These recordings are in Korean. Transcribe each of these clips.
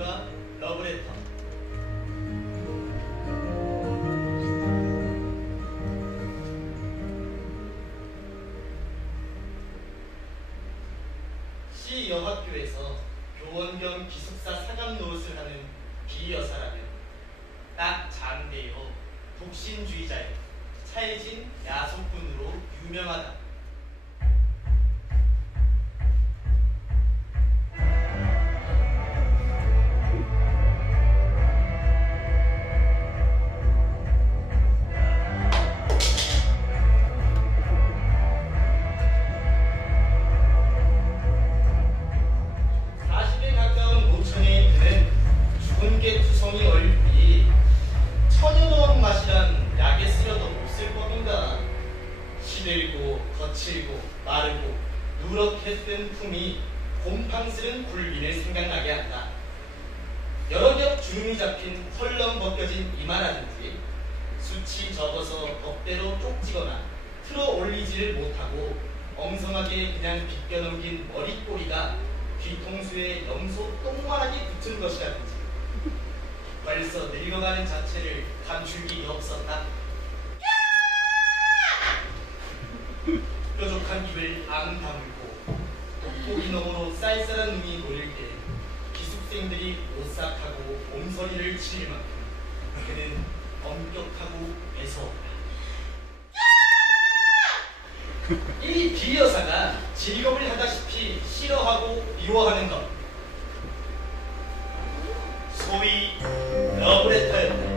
사랑과 러브레터. 시 여학교에서 교원 겸 기숙사 사감 노릇을 하는 비여사라면 딱 장대요, 독신주의자요, 차해진 야속꾼으로 유명하다. 투성이 얼굴이 천연어학 맛이란 약에 쓰려도 없을 법인가. 시들고 거칠고 마르고 누렇게 뜬 품이 곰팡스른 굴비를 생각나게 한다. 여러 겹 주름이 잡힌 헐렁 벗겨진 이마라든지 수치 접어서 법대로 쪽지거나 틀어 올리지를 못하고 엉성하게 그냥 빗겨넘긴 머리꼬리가 뒤통수에 염소 똥만하게 붙은 것이라든지 벌써 늙어가는 자체를 감출 길이 없었다. 뾰족한 입을 앙 다물고 돋보기 너머로 쌀쌀한 눈이 노릴 때 기숙생들이 오싹하고 몸서리를 치릴 만큼 그는 엄격하고 매서웠다. 이 비여사가 즐겁을 하다시피 싫어하고 미워하는 것, 소위 러브레터였다.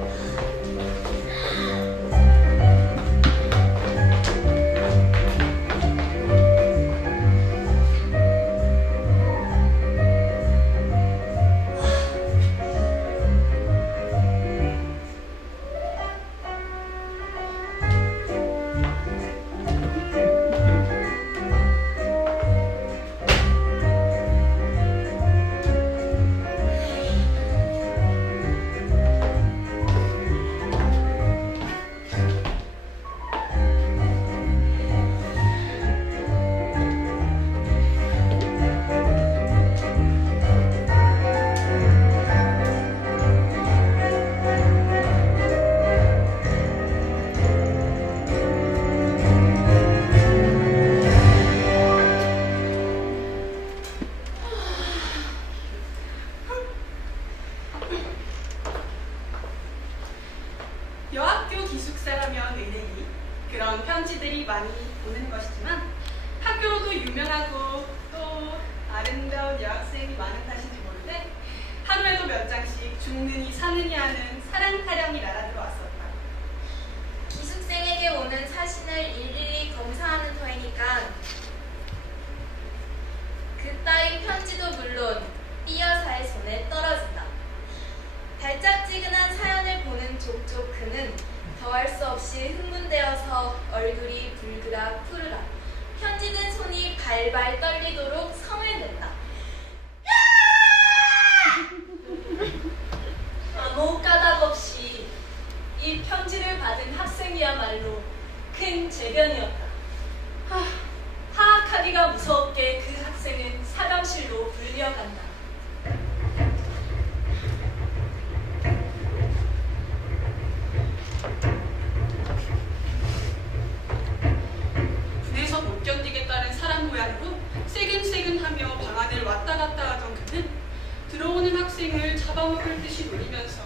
여학교 기숙사라면 은행이 그런 편지들이 많이 오는 것이지만 학교로도 유명하고 또 아름다운 여학생이 많은 탓인지 모르되 하루에도 몇 장씩 죽느니 사느니 하는 사랑 타령이 날아들어왔었다. 기숙생에게 오는 사신을 일일이 검사하는 터이니까 그따위 편지도 물론 삐여사의 손에 떨어진다. 달짝지근한 사연을 보는 족족 그는 더할 수 없이 흥분되어서 얼굴이 불그라 푸르라 편지 든 손이 발발 떨리도록 성을 낸다. 아무 까닭 없이 이 편지를 받은 학생이야말로 큰 재변이었다. 파악하기가 무섭게 그 학생은 사감실로 불려간다. 분해서 못 견디겠다는 사람 모양으로 새근새근하며 방 안을 왔다 갔다 하던 그는 들어오는 학생을 잡아먹을 듯이 노리면서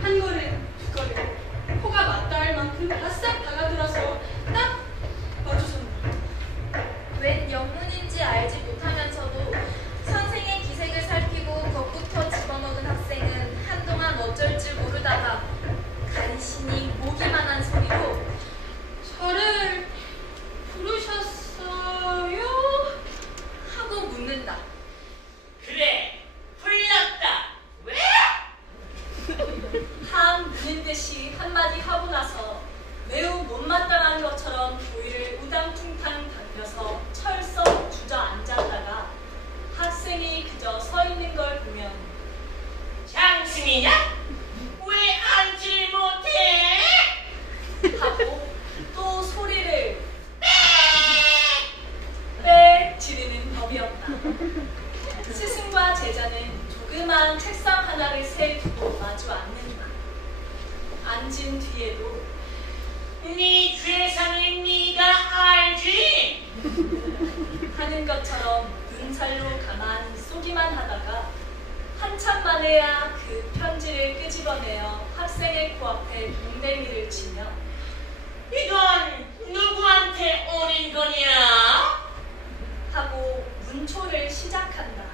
한 걸음 두 걸음 코가 맞닿아 할 만큼 바싹 다가들어서 딱 마주선다. 웬 영문인지 알지 못하면서도 선생의 기색을 살피고 겁부터 집어먹은 학생은 한동안 어쩔 줄 모르다가 간신히 모기만한 소리로 저를 부르셨어요? 하고 묻는다. 그래, 불렀다. 왜? 함 무는 듯이 한마디 하고 나서 매우 못마땅한 것처럼 조이를 우당퉁탕 당겨서 철썩 주저앉았다가 학생이 그저 서 있는 걸 보면 장승이냐? 왜 앉질 못해? 하고 또 소리를 빽 지르는 법이었다. 스승과 제자는 조그만 책상 하나 늦은 뒤에도 네 죄상을 네가 알지? 하는 것처럼 눈살로 가만히 쏘기만 하다가 한참 만에야 그 편지를 끄집어내어 학생의 코앞에 뭉댕이를 치며 이건 누구한테 오는 거냐? 하고 문초를 시작한다.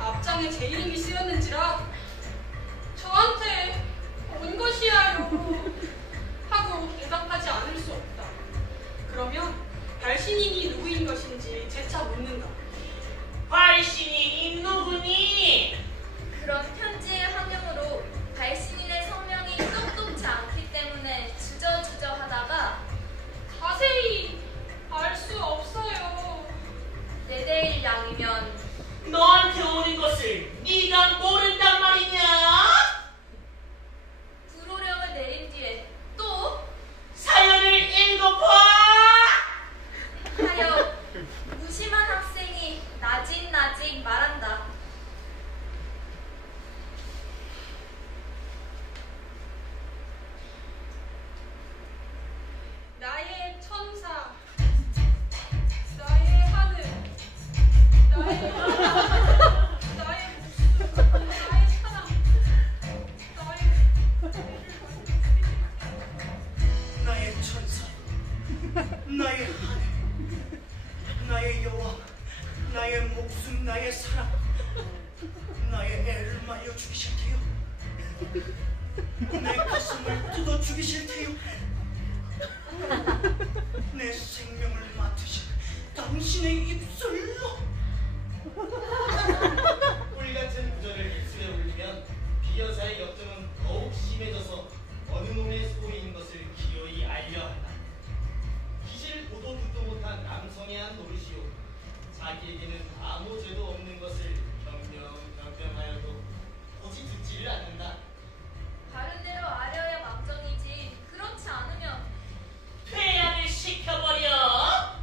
앞장에 제 이름이 쓰였는지라 저한테 온 것이야요 하고 대답하지 않을 수 없다. 그러면 발신인이 누구인 것인지 재차 묻는다. 발신인이 누구니? 그런 편지의 환경으로 발신인의 성명이 똑똑치 않기 때문에 주저주저하다가 자세히 알 수 없어요. 4대1 양이면 너한테 오는 것을 네가 모른단 말이냐? 불호령을 내린 뒤에 또 사연을 읽어봐! 하여 무심한 학생이 나직나직 말한다. 나의 천사, 나의 하늘, 나의 바다, 나의 목숨, 나의 사랑, 나의 천사, 나의 하늘, 나의 여왕, 나의 목숨, 나의 사랑, 나의 애를 말려 죽이실 테요. 내 가슴을 뜯어 죽이실 테요. 내 생명을 맡으신 당신의 입술로. 꿀같은 구절을 입술에 올리면 비여사의 역정은 더욱 심해져서 어느 놈의 소리인 것을 기어이 알려 한다. 기실 보도 듣도 못한 남성의 한 노릇이요, 자기에게는 아무 죄도 없는 것을 변명하여도 고지 듣지를 않는다. 바른 대로 아려야 망정이지 그렇지 않으면 퇴학을 시켜버려.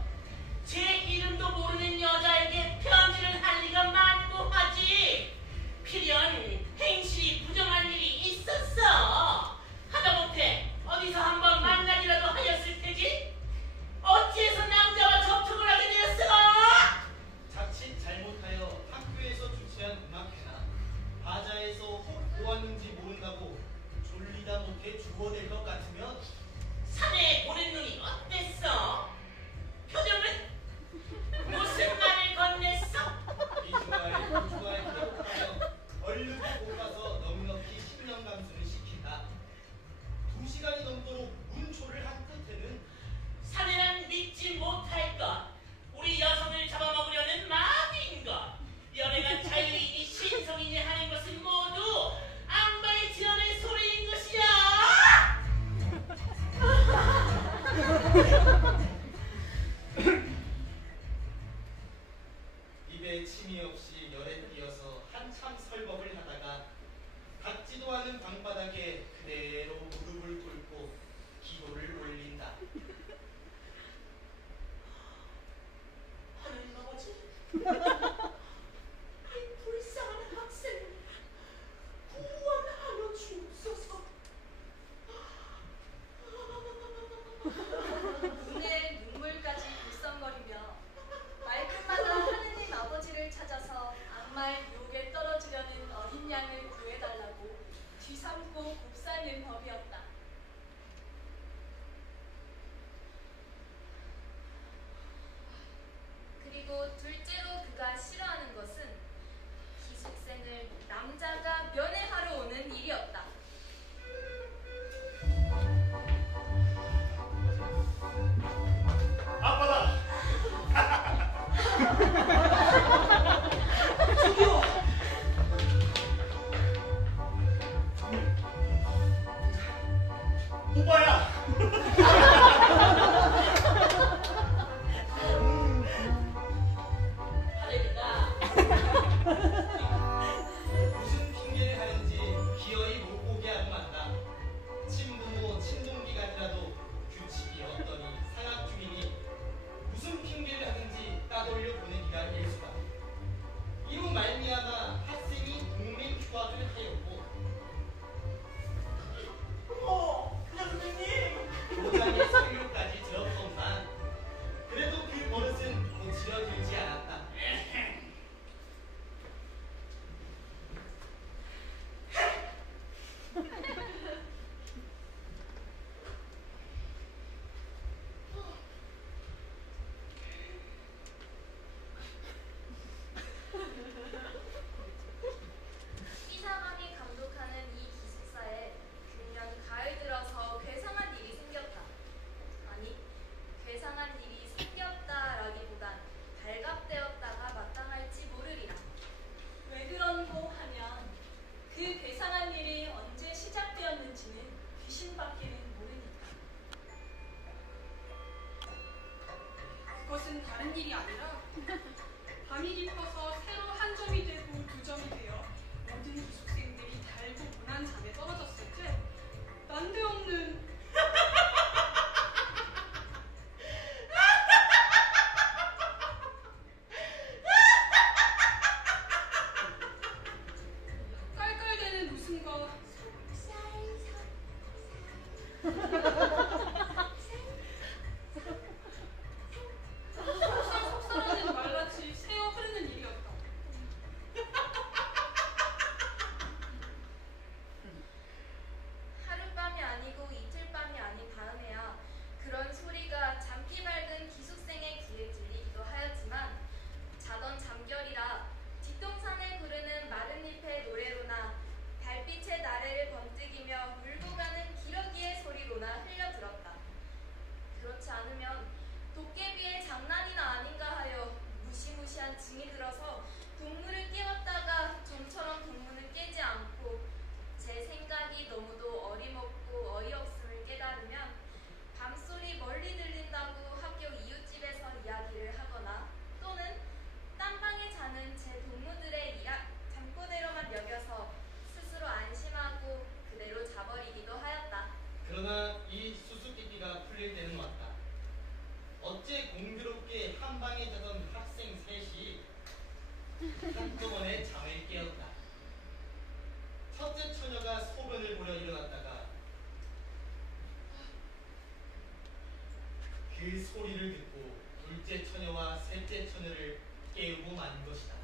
제 이름도 모르는 여자에게 편지를 할 리가 만무하지. 필연 행실이 부정한 일이 있었어. 하다못해 어디서 한번 만나기라도 하였을 테지. 어찌해서 남자와 접촉을 하게 되었어? 자칫 잘못하여 학교에서 주최한 음악회나 바자에서 혹 보았는지 모른다고 졸리다 못해 죽어낼 것 같으면 사내의 보는 눈이 어땠어? 표정은? 무슨 말을 건넸어? 이주아의 기록하여 얼른 못 가서 넉넉히 10년 감수를 시킨다. 2시간이 넘도록 문초를 한 끝에는 사내는 믿지 못할 것, 우리 여성을 잡아먹으려는 마음인 것, 연애가 자유이니 신성이니 하는 것은 모두 악마의 지어낸 소리인 것이야. 입에 침이 없이 열에 뛰어서 한참 설법을 하다가 닿지도 않은 방바닥에 그대로 무릎을 꿇고 기도를 올린다. 하나님 아버지, 이 불쌍한 학생을 구원하여 주옵소서. 눈에 눈물까지 글썽거리며 말끝마다 하느님 아버지를 찾아서 악마의 유혹에 떨어지려는 어린 양을 구해달라고 뒤삼고 곱살린 법이었다. 그리고 둘째로 그가 싫어하는 것은 기숙생을 남자가 면회하러 오는 일이었다. 아빠다! 저기요! 오빠야! 하늘이가 무슨 핑계를 하는지 기어이 못 보게 하고 만다. 친부모, 친동기간이라도 규칙이 어떠니 상학 중이니 무슨 핑계를 하는지 따돌려 보내기가 그것은 다른 일이 아니라 밤이 깊어서 새로 한 점이 되고 두 점이 되어 모든 기숙생들이 달고 무난 잠에 떨어졌을 때 난데없는 깔깔대는 웃음과 속살하는 말같이 새어 흐르는 일이었다. 하룻밤이 아니고 이틀밤이 아닌 다음에야 그런 소리가 잠기 밝은 기숙생의 귀에 들리기도 하였지만 자던 잠결이라 뒷동산에 부르는 마른 잎의 노래로나 달빛의 나래를 번뜩이며 울고 가는 기러기의 소리로나 흘려들었다. 그렇지 않으면 도깨비의 장난이나 아닌가 하여 무시무시한 징이 들어서 동무를 깨웠다가 좀처럼 동무는 깨지 않고 제 생각이 너무도 어림없고 어이없음을 깨달으면 밤소리 멀리 들린다고 학교 이웃집에서 이야기를 하거나 또는 딴방에 자는 제 동무들의 잠꼬대로만 여겨서 스스로 안심하고 그대로 자버리기도 하였다. 그러나 이 수수께끼가 풀릴 때는 왔다. 어째 공교롭게 한 방에 자던 학생 셋이 한꺼번에 잠을 깨었다. 첫째 처녀가 소변을 보려 일어났다가 그 소리를 듣고 둘째 처녀와 셋째 처녀를 깨우고 만 것이다.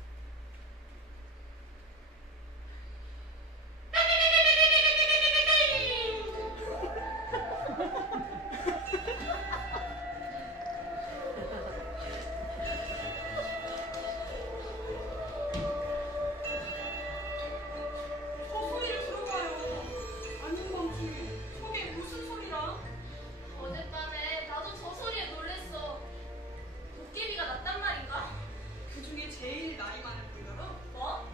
저 소리를 들어봐요. 아닌 건지 저게 무슨 소리라? 어젯밤에 나도 저 소리에 놀랬어. 도깨비가 났단 말인가? 그 중에 제일 나이 많은 분이더러 뭐?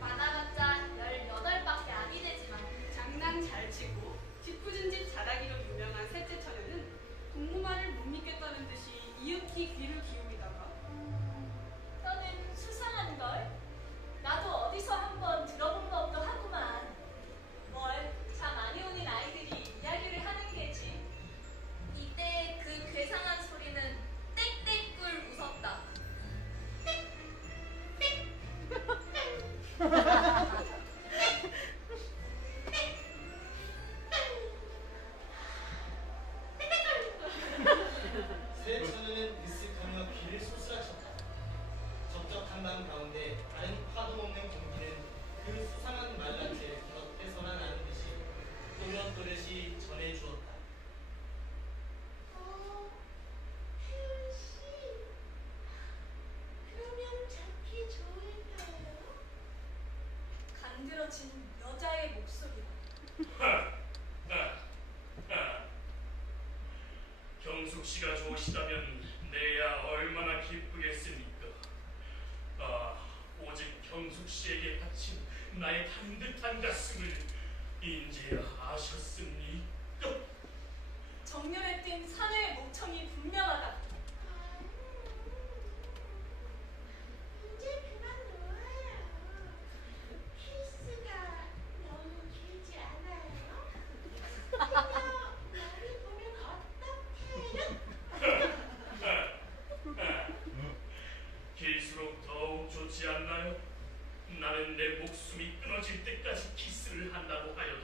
많아봤자 18밖에 아니 되지만 장난 잘 치고 짓궂은 집 자라기로 유명한 셋째 처녀는 공무말을 못 믿겠다는 듯이 이윽히 귀를 기울이다가 너는 수상한걸? 나도 어디서 한번 들어본 법도 하구만. 뭘 잠 많이 오는 아이들이 이야기를 하는 게지. 이때 그 괴상한 소리는 땡땡꿀 웃었다. 새 처녀는 으쓱하며 귀를 쏘스라쳤다. 적적한 밤 가운데 다른 파도 없는 공기는 그 수상한 말같이 곁에서나 나는 듯이 또렷또렷이 전해주었다. 혜연씨, 그러면 잡기 좋을까요? 간드러진 여자의 목소리다. 경숙 씨가 좋으시다면 내야 얼마나 기쁘겠습니까? 오직 경숙 씨에게 바친 나의 반듯한 가슴을 인제야 아셨습니까? 정렬에 띈 사내의 목청이 분명하다. 이제 그만 놓아요. 키스가 너무 길지 않아요? 그녀 나를 보면 어떡해요? 길수록 더욱 좋지 않나요? 나는 내 목숨이 끊어질 때까지 키스를 한다고 하여도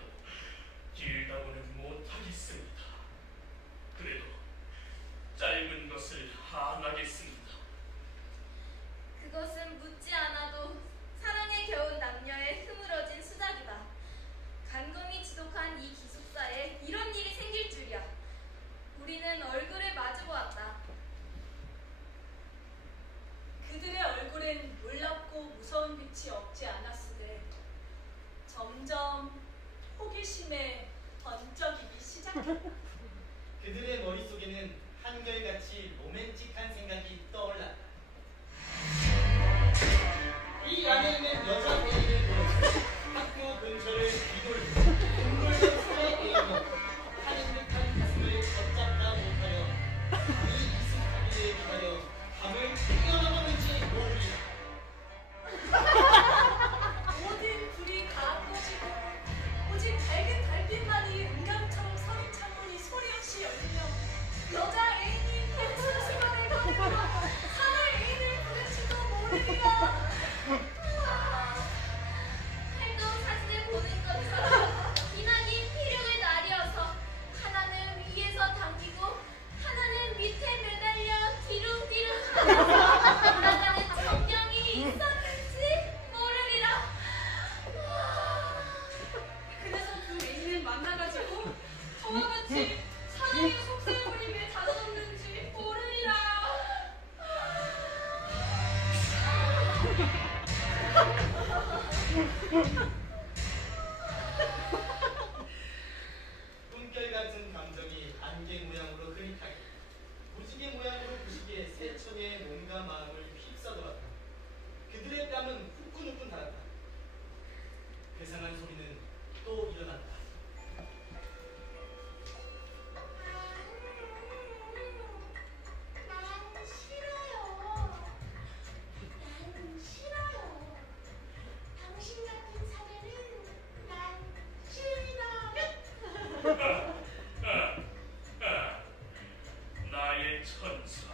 나의 천사,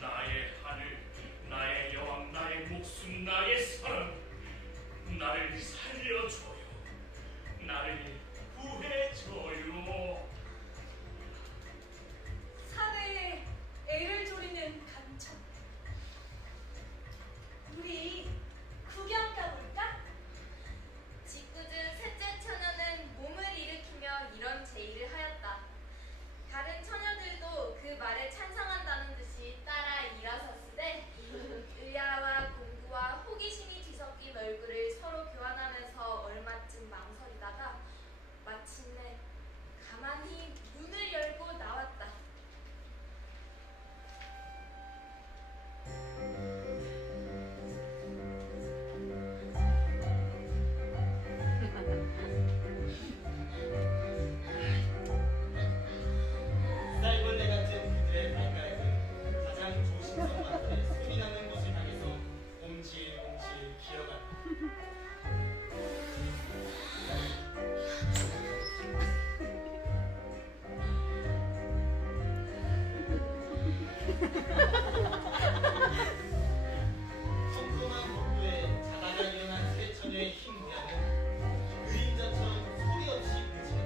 나의 하늘, 나의 여왕, 나의 목숨, 나의 사랑, 나를 살려줘요. 나를 구해줘요. 사내에 애를 조리는 간첩. 우리 구경 가볼까? 짓궂은 셋째 처녀는 몸을 일으키며 이런 제의를 하였다. 다른 처녀들도 그 말에 찬성한다는 듯이 따라 일어섰으되 의아와 공부와 호기심이 뒤섞인 얼굴을 서로 교환하면서 얼마쯤 망설이다가 마침내 가만히 문을 열고 나왔다. 쌀벌레 같은 그들의 발가락은 가장 조심스럽게 소리 나는 곳을 향해서 옴실옴실 기어간다. 컴컴한 복도에 자다가 일어난 새 처녀의 흰 모양은 그림자처럼 소리 없이 움직인다.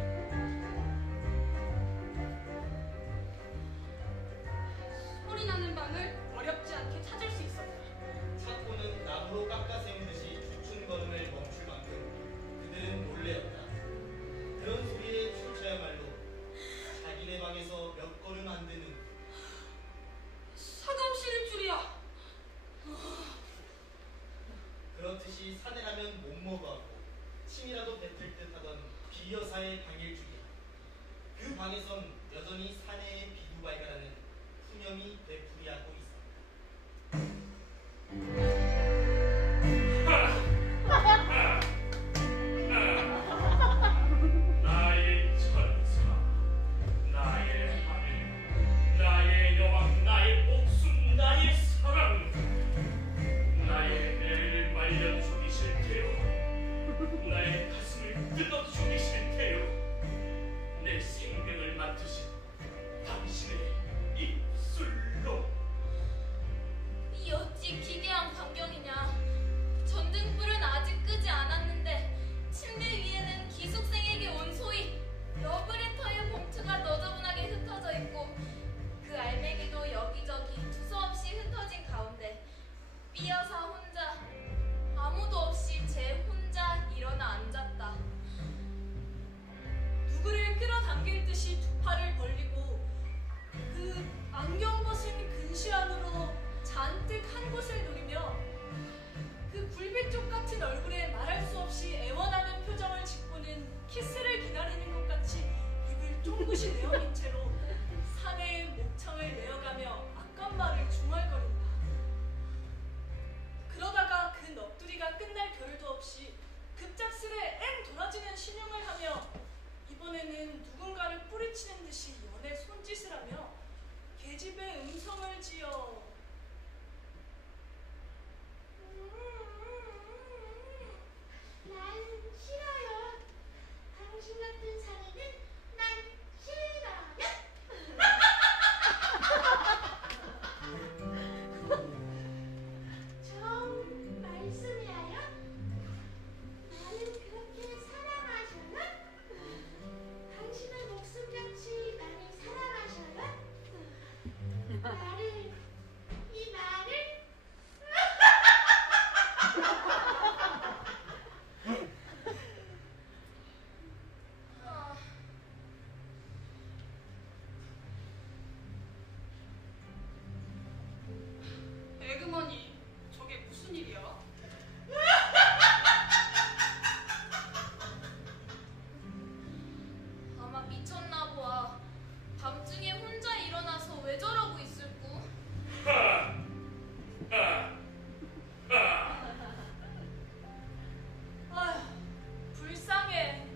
소리 나는 방을 어렵지 않게 찾을 수 있었다. 창고는 나무로 깎아 세운 듯이 주춤 걸음을 멈출 만큼 그들은 놀래었다. 그런 소리에 춤춰야말로 자기네 방에서 몇 걸음 안 되는 사감실일 줄이야. 그렇듯이 사내라면 못 먹어하고 침이라도 뱉을 듯하던 비여사의 방일 줄이야. 그 방에선 여전히 사내의 비구발가라는 푸념이 되풀이하고 있었다. 나의 천사, 나의 하늘, 나의 여왕, 나의 목숨, 나의 사랑, 나의 애를 말려 죽이실 테요, 나의 가슴을 뜯어 죽이실 테요, 내 생명을 맡으신 당신의 입술로. 이 어찌 기괴한 광경이냐. 전등불은 아직 끄지 않았는데 침대 위에는 기숙생에게 온 소위 러브레터의 봉투가 너저분하게 흩어져 있고 그 알맹이도 여기저기 두서없이 흩어진 가운데 삐여사 혼자 아무도 없이 제 혼자 일어나 앉았다. 누구를 끌어당길 듯이 두 팔을 벌리고 그 안경 벗은 근시 안으로 잔뜩 한 곳을 노리며 그 굴비쪽 같은 얼굴에 말할 수 없이 애원하는 표정을 짓고는 키스를 기다리는 것 같이 입을 쫑긋이 내어민 채로 사내의 목청을 내어가며 아까말을 중얼거린다. 그러다가 그 넋두리가 끝날 겨를도 없이 급작스레 앵 돌아지는 신용을 하며 이번에는 누군가를 뿌리치는 듯이 연애 손짓을 하며 계집애 음성을 지어 난 싫어요. 당신 같은 사내는 난 싫어요. 좀 말씀이하여 나를 그렇게 사랑하셔요? 당신은 목숨같이 나를 사랑하셔요? 나를 이 나를 에그머니, 저게 무슨 일이야? 아마 미쳤나 보아. 밤중에 혼자 일어나서 왜 저러고 있을꼬? 아휴 불쌍해.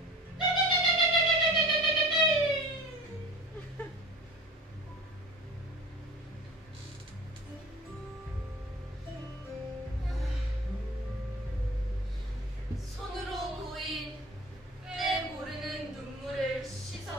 손으로 고인 때 모르는 눈물을 씻어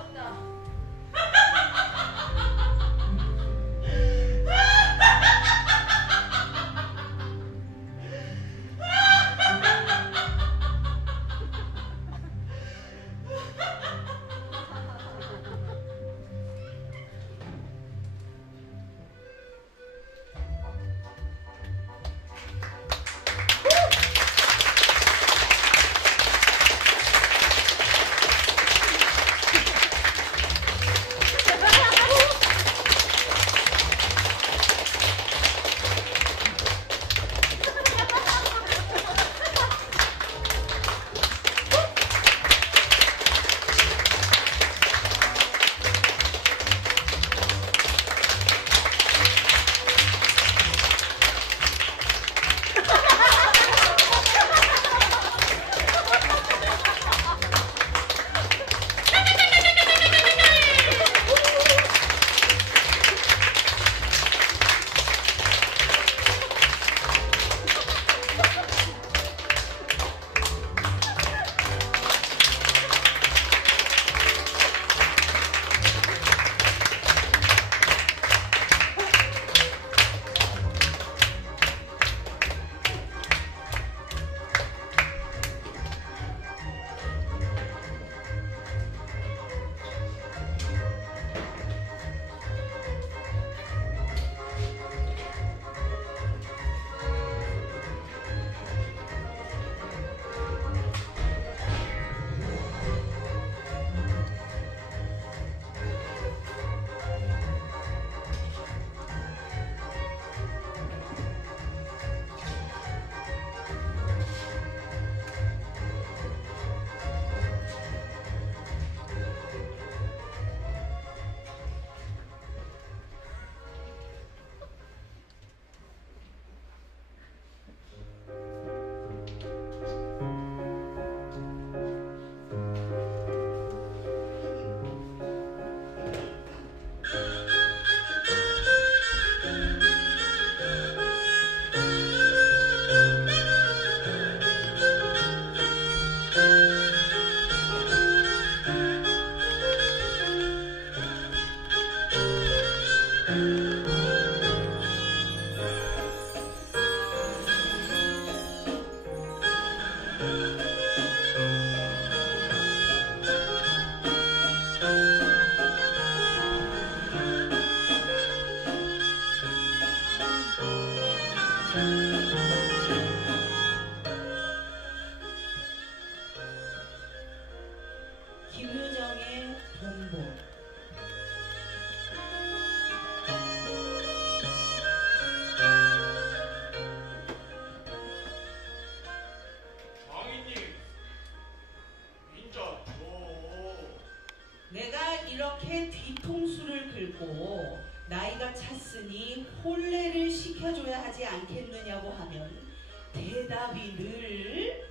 내가 이렇게 뒤통수를 긁고 나이가 찼으니 혼례를 시켜줘야 하지 않겠느냐고 하면 대답이 늘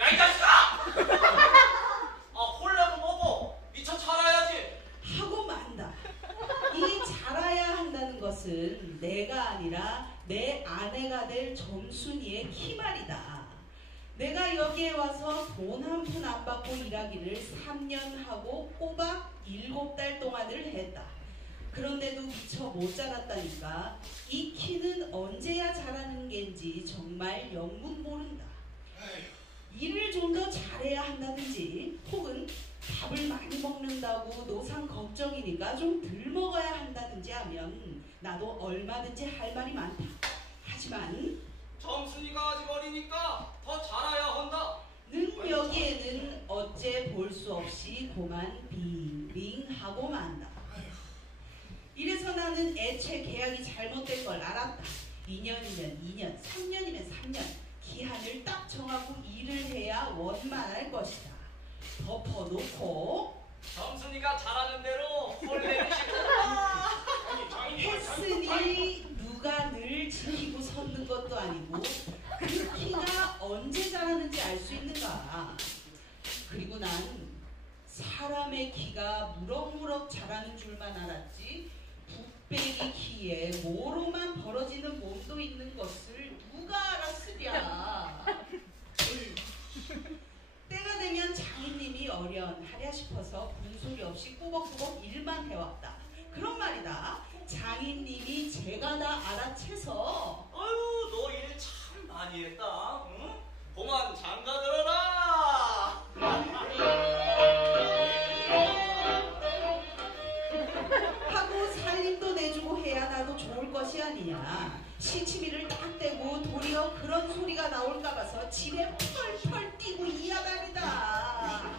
야, 이 자식아! 아, 홀레고 뭐고? 미처 자라야지. 하고 만다. 이 자라야 한다는 것은 내가 아니라 내 아내가 될 점순이의 키말이다. 내가 여기에 와서 돈 한 푼 안 받고 일하기를 3년 하고 꼬박 7달 동안을 했다. 그런데도 미처 못 자랐다니까. 이 키는 언제야 자라는 겐지 정말 영문 모른다. 일을 좀 더 잘해야 한다든지 혹은 밥을 많이 먹는다고 노상 걱정이니까 좀 덜 먹어야 한다든지 하면 나도 얼마든지 할 말이 많다. 하지만 점순이가 아직 어리니까 더 자라야 한다. 는 여기에는 어째 볼 수 없이 고만 빙빙하고 만다. 이래서 나는 애초에 계약이 잘못된 걸 알았다. 2년이면 2년, 3년이면 3년 기한을 딱 정하고 일을 해야 원만할 것이다. 덮어놓고 점순이가 잘하는 대로 홀레를 시켰다. 했으니 누가 늘 지키고 섰는 것도 아니고 그 키가 언제 자라는지 알 수 있는가. 그리고 난 사람의 키가 무럭무럭 자라는 줄만 알았지 북배기 키에 모로만 벌어지는 몸도 있는 것을 누가 알았으랴. 때가 되면 장인님이 어련하랴 싶어서 군소리 없이 꾸벅꾸벅 일만 해왔다. 그런 말이다. 장인님이 제가 다 알아채서 아유, 너 일 참 많이 했다. 응? 그만 장가 들어라. 하고 살림도 내주고 해야 나도 좋을 것이 아니냐. 시치미를 딱 대고 도리어 그런 소리가 나올까 봐서 집에 펄펄 뛰고 이야말이다.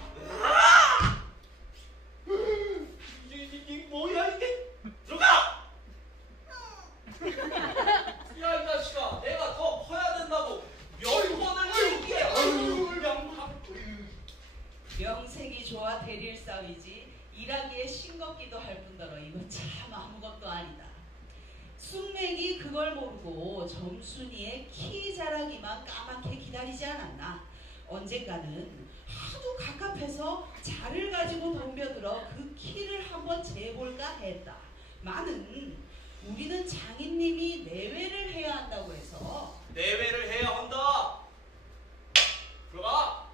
이게 뭐야 이게? 들어가! 야, 이 자식아, 내가 더 커야 된다고 몇 번을 얘기해. 명색이 좋아 대릴 싸움이지 일하기에 싱겁기도 할 뿐더러 이거 참 아무것도 아니다. 숙맥이 그걸 모르고 점순이의 키 자라기만 까맣게 기다리지 않았나. 언젠가는 하도 갑갑해서 자를 가지고 덤벼들어 그 키를 한번 재볼까 했다. 많은 우리는 장인님이 내외를 해야 한다고 해서 내외를 해야 한다. 들어가.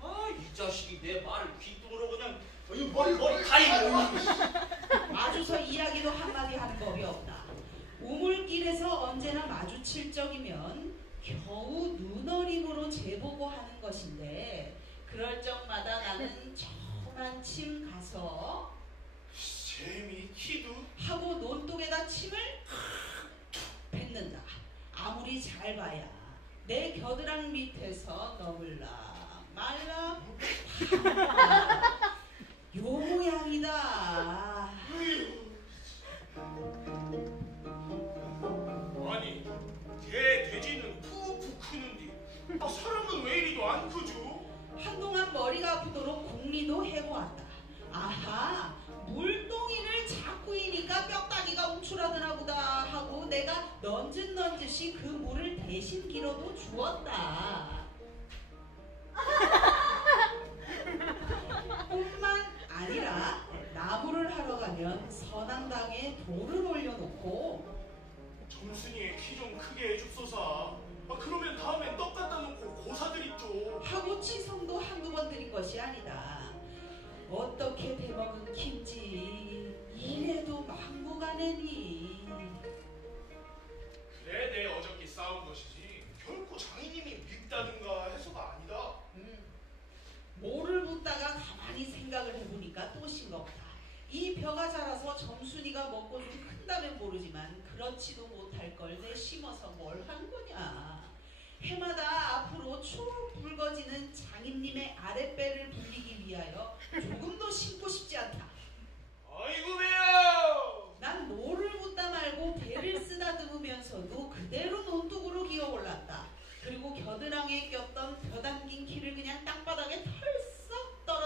아, 이 자식이 내 말을 귀뚱으로 그냥 머리 가리고. 마주서 이야기도 한마디 하는 법이 없다. 우물길에서 언제나 마주칠 적이면 겨우 눈어림으로 재보고 하는 것인데 그럴 적마다 나는 저만침 가서 잼이 키도 하고 논독에다 침을 뱉는다. 아무리 잘 봐야 내 겨드랑 밑에서 너물라 말라 요 모양이다. 아니 돼지는 푹푹 크는데 사람은 왜 이리도 안 크죠? 한동안 머리가 아프도록 궁리도 해보았다. 아하, 물동이를 자꾸 이니까 뼈다귀가 움츠러드나 보다 하고 내가 넌짓넌짓이 그 물을 대신 길어도 주었다. 뿐만 아니라 나무를 하러 가면 선앙당에 돌을 올려놓고 점순이의 키 좀 크게 해줍소서. 그러면 다음엔 떡 갖다 놓고 고사드립죠. 하고 치성도 한두 번 드린 것이 아니다. 어떻게 배먹은 김치 이래도 막무가내니. 그래 내 어저께 싸운 것이지 결코 장인님이 밉다든가 해서가 아니다. 뭐를 묻다가 가만히 생각을 해보니까 또 싱겁다. 이 벼가 자라서 점순이가 먹고 좀 큰다면 모르지만 그렇지도 못할 걸 내 심어서 뭘 한 거냐. 해마다 앞으로 쭉 붉어지는 장인님의 아랫배를 불리기 위하여 조금도 심고 싶지 않다. 아이고 배야. 난 뭐를 묻다 말고 배를 쓰다듬으면서도 그대로 논둑으로 기어올랐다. 그리고 겨드랑이에 꼈던 벼 담긴 키를 그냥 땅바닥에 털썩 떨어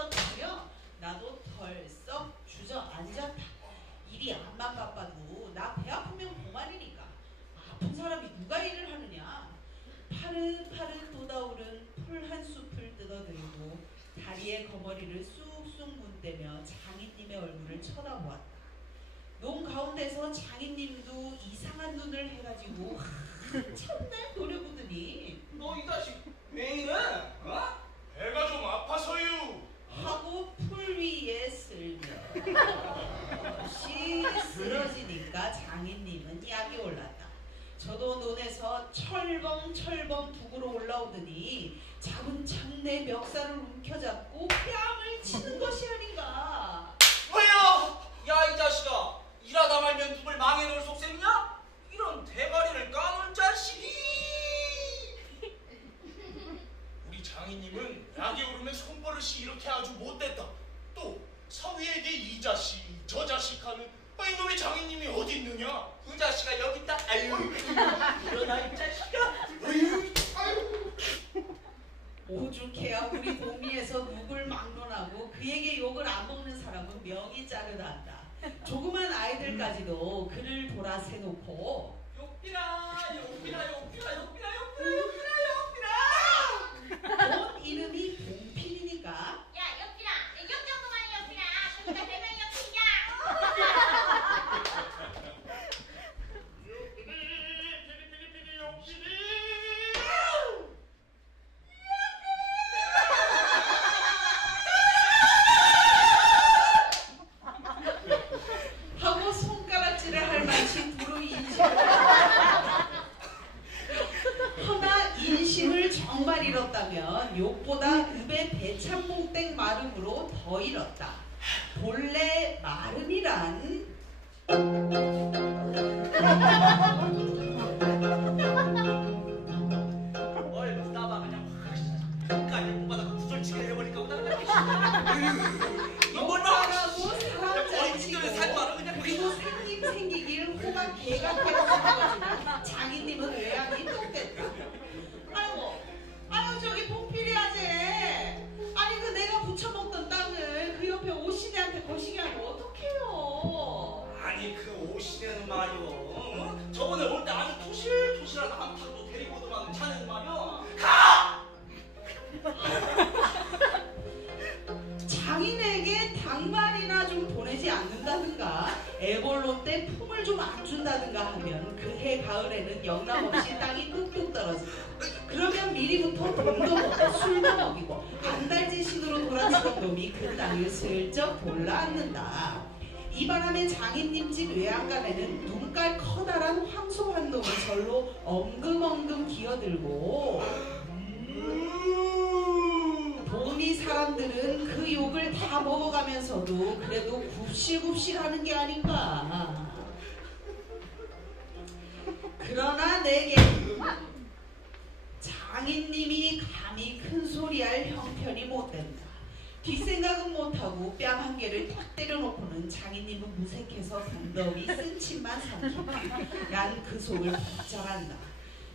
고개 거머리를 쑥쑥 문대며 장인님의 얼굴을 쳐다보았다. 농 가운데서 장인님도 이상한 눈을 해가지고 한참날 노려보더니 너 이 자식 왜 이래? 어? 배가 좀 아파서요. 하고 풀 위에 쓸며 없이 쓰러지니까 장인님은 약이 올랐다. 저도 논에서 철벙철벙 북으로 올라오더니 차분참 내 멱살을 움켜잡고 뺨을 치는 것이 아닌가. 뭐야? 야 이 자식아, 일하다 말면 누굴 망해놓을 속셈이냐? 이런 대가리를 까놓을 자식이. 우리 장인님은 약에 오르면 손버릇이 이렇게 아주 못됐다. 또 사위에게 이 자식 저 자식 하는 이놈의 장인님이 어디 있느냐? 그 자식아 여기 있다. 아유 일어나 이 자식아. 아유. 오죽해야 우리 도미에서 누굴 막론하고 그에게 욕을 안 먹는 사람은 명이 자르다한다. 조그만 아이들까지도 그를 돌아 세놓고 욕비라 욕비라 욕비라 욕비라 본 이름이 봉필이니까 야, 옆이라. 옆 정도만이 옆이라. 거기다 내가 옆이냐? 하고 손가락질을 할 만치 두루 인심을 허나 인심을 정말 잃었다면 욕보다 읍의 배참몽땡 마름으로 더 잃었다. 본래 마름이란 뭘 누나봐 그냥 확 까지 못받아 구설치게 해버릴까 보다 그냥. 이뭘 하라고 어이 사람 진짜 살 말아 그냥. 그리고 생김 생기길 호박 개각해서 생겨가지고 장인님은 외양이 똑됐다. 아이고 저기 봉필이 아재. 아니 그 내가 부쳐먹던 땅을 그 옆에 오시네한테 거시기 하면 어떡해요. 아니 그 오시는 말이오. 어? 저번에 올 때 아주 토실토실한 암탉도 데리고 들어가는 자네는 말이오. 가! 장인에게 닭말이나 좀 보내지 않는다든가 애벌로 때 품을 좀 안 준다든가 하면 그해 가을에는 영락없이 땅이 뚝뚝 떨어진다. 그러면 미리부터 돈도 먹고 술도 먹이고 안달재신으로 돌아치던 놈이 그 땅을 슬쩍 골라앉는다. 이 바람에 장인님 집 외양간에는 눈깔 커다란 황소한 놈이 절로 엉금엉금 기어들고 도미 사람들은 그 욕을 다 먹어가면서도 그래도 굽실굽실 하는 게 아닌가. 그러나 내게 장인님이 감히 큰 소리할 형편이 못 된다. 뒷생각은 못하고 뺨 한 개를 딱 때려놓고는 장인님은 무색해서 덤덤히 쓴침만 삼킨다. 난 그 속을 복잡한다.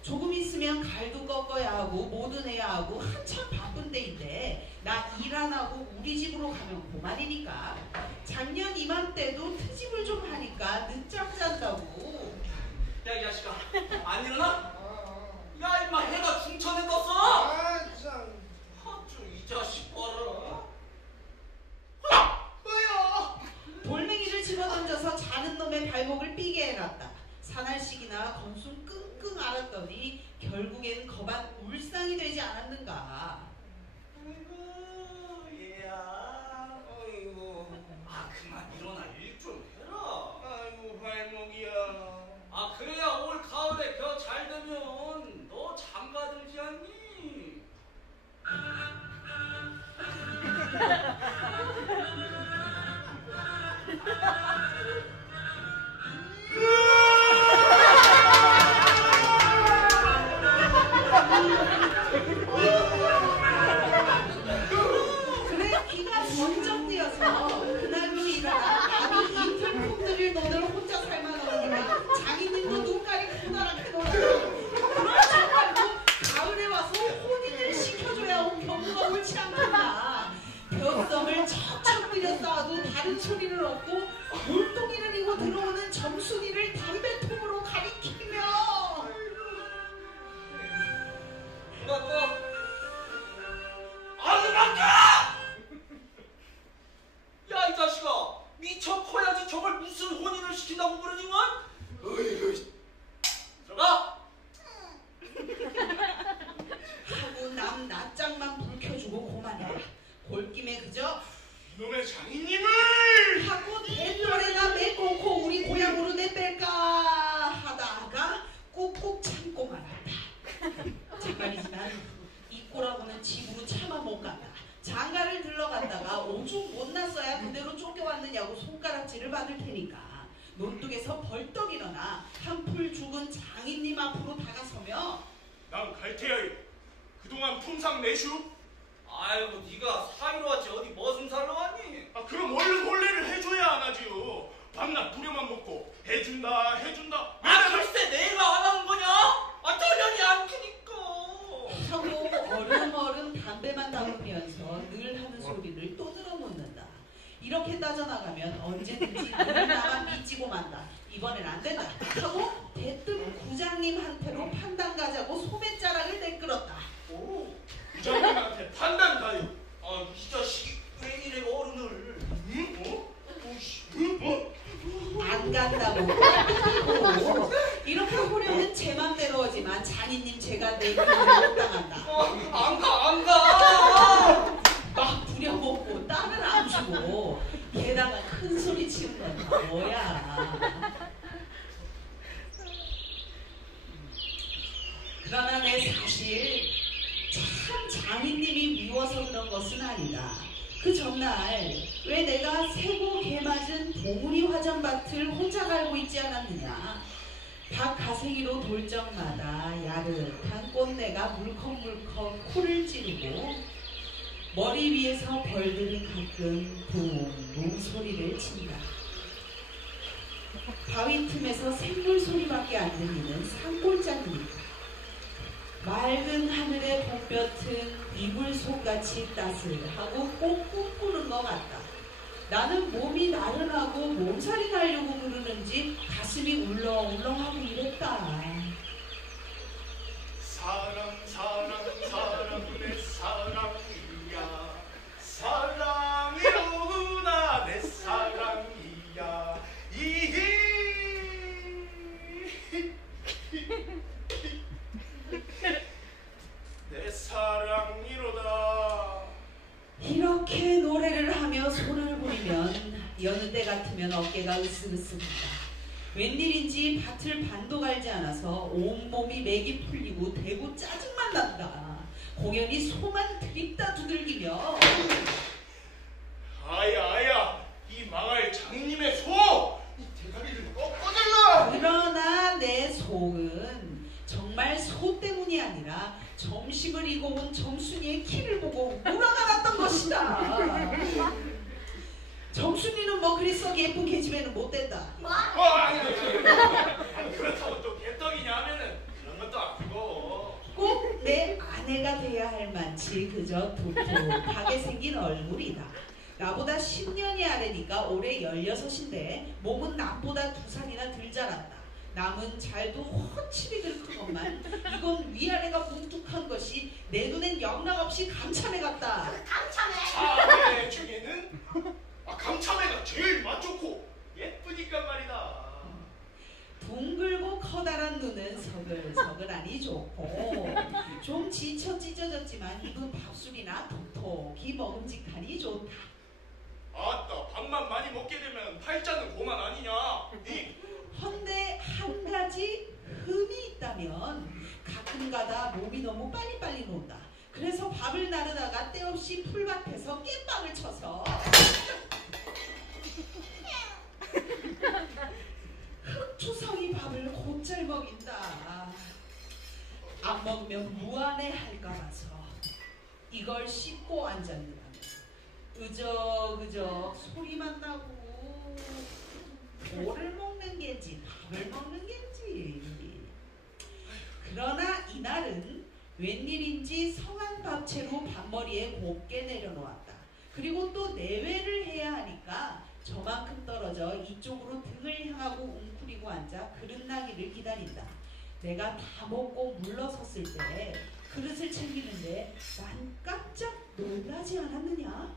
조금 있으면 갈도 꺾어야 하고 뭐든 해야 하고 한참 바쁜 때인데 나 일 안 하고 우리 집으로 가면 그만이니까. 작년 이맘때도 트집을 좀 하니까 늦잠 잔다고. 야 이 자식아 안 일어나? 야 임마 해가 중천에 떴어. 참. 아주 이 자식 봐라. 뭐야? 돌멩이를 집어던져서 자는 놈의 발목을 삐게 해놨다. 사날씩이나 건숨 끙끙 앓았더니 결국엔 거반 울상이 되지 않았는가. 아이고 얘야. 아이고. 아 그만 일어나 일 좀 해라. 아이고 발목이야. 아 그래야 올 가을에 벼 잘 되면 너 장가들지 않니? 그래 귀가 번쩍 뛰어서 그날로 일어나 남이 이틀 품들일 너를 혼자 살만하니까 장인님도 눈깔이 커다랗게 놀았고 그렇지 말고 가을에 와서 혼인을 시켜줘야 온 경우가 옳지 않겠나. 벼썸을 척척 들여 쌓아도 다른 소리를 없고 물동이를 이고 들어오는 점순이를 담배통으로 가리키며 맞고. 아주 맞고. 이놈의 장인님을 하고 대노래나 메놓고 우리 고향으로 내뺄까 하다가 꾹꾹 참고 말았다. 정말이지만 이 꼬라고는 집으로 차마 못 간다. 장가를 들러갔다가 오죽 못났어야 그대로 쫓겨왔느냐고 손가락질을 받을 테니까 논둑에서 벌떡 일어나 한풀 죽은 장인님 앞으로 다가서며 난 갈테야이. 그동안 품상 내슈? 아이고 네가 사위로 왔지 어디 머슴 살러 왔니? 그럼 얼른 혼례를 해줘야 안 하지요. 밤낮 부려만 먹고 해준다. 글쎄 내가 안 하는 거냐? 떠년이 안 크니까. 하고 어름어름 담배만 담으면서 늘 하는 소리를 또 들어놓는다. 이렇게 따져나가면 언제든지 너를 나만 미치고 만다. 이번엔 안 된다. 하고 대뜸 부장님한테로 판단 가자고 소매자락을 내끌었다. 오, 부장님한테 판단 가요. 이 자식이 왜 이래 어른을? 안 간다고 깜빡이고 이렇게 보려면 제 맘대로지만 장인님 제가 내 길을 못 당한다. 안 가. 막 부려먹고 딸을 안 주고 게다가 큰 소리 치는 건 뭐야. 그러나 내 사실 참 장인님이 미워서 그런 것은 아니다. 그 전날 왜 내가 새고 개맞은 봉우리 화전밭을 혼자 갈고 있지 않았느냐. 박 가생이로 돌 적마다 야릇한 꽃내가 물컥물컥 코를 찌르고 머리 위에서 벌들이 가끔 붕붕 소리를 친다. 바위 틈에서 샘물 소리밖에 안 들리는 산골짜기입니다. 맑은 하늘의 봄볕은 이불 속같이 따스하고 꼭 꿈꾸는 것 같다. 나는 몸이 나른하고 몸살이 나려고 그러는지 가슴이 울렁울렁하고 이랬다. 사랑 내 사랑이야. 사랑이로구나 내 사랑이야. 내 사랑이로다. 이렇게 노래를 하며 손을 부리면 여느 때 같으면 어깨가 으쓱으쓱하다. 웬일인지 밭을 반도 갈지 않아서 온몸이 맥이 풀리고 대고 짜증만 난다. 공연히 소만 드립다 두들기며 아야 이 망할 장님의 소! 이 대가리를 꺾어달라! 그러나 내 속은 정말 소 때문이 아니라 점심을 이고 온 점순이의 키를 보고 물어나갔던 것이다. 점순이는 뭐 그리 썩 예쁜 계집애는 못 된다. 아니 그렇다고 또 개떡이냐 하면은 그런 것도 아니고 꼭 내 아내가 돼야 할 만치 그저 툭툭하게 생긴 얼굴이다. 나보다 10년이 아래니까 올해 16인데 몸은 남보다 2살이나 덜 자랐다. 남은 잘도 훤칠이 늙은것만 이건 위아래가 뭉툭한 것이 내 눈엔 영락없이 감참해 같다. 자매 중에는 감참애가 제일 맛좋고 예쁘니까 말이다. 둥글고 커다란 눈은 서글서글하니 좋고 좀 지쳐 찢어졌지만 입은 밥술이나 톡톡히 먹음직하니 좋다. 아따 밥만 많이 먹게 되면 팔자는 고만 아니냐. 헌데 한 가지 흠이 있다면 가끔가다 몸이 너무 빨리빨리 논다. 그래서 밥을 나르다가 때없이 풀밭에서 깻빵을 쳐서 흑투성이 밥을 곧잘 먹인다. 안 먹으면 무안해할까 봐서 이걸 씹고 앉았느라면 으적으적 소리만 나고 뭐를 먹는 겐지 밥을 먹는 겐지. 그러나 이날은 웬일인지 성한 밥채로 밥머리에 곱게 내려놓았다. 그리고 또 내외를 해야 하니까 저만큼 떨어져 이쪽으로 등을 향하고 웅크리고 앉아 그릇 나기를 기다린다. 내가 다 먹고 물러섰을 때 그릇을 챙기는데 난 깜짝 놀라지 않았느냐?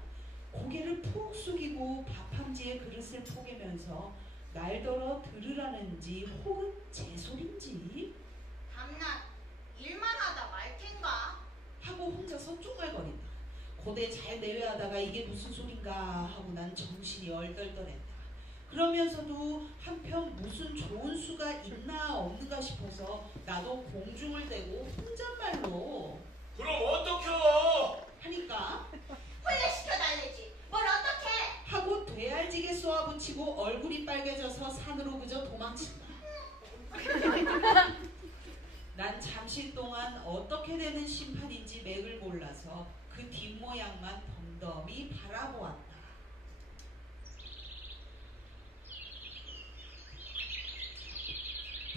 고개를 푹 숙이고 밥함지에 그릇을 포개면서 날더러 들으라는지 혹은 제 소린지 밤낮 일만 하다 말 텐가? 하고 혼자서 쫑알거린다. 고대 잘 내외하다가 이게 무슨 소린가 하고 난 정신이 얼떨떨했다. 그러면서도 한편 무슨 좋은 수가 있나 없는가 싶어서 나도 공중을 대고 혼잣말로 그럼 어떡해? 하니까 훈련시켜달래지. 뭘 어떻게? 하고 되알지게 쏘아붙이고 얼굴이 빨개져서 산으로 그저 도망친다. 난 잠시 동안 어떻게 되는 심판인지 맥을 몰라서 그 뒷모양만 덤덤히 바라보았다.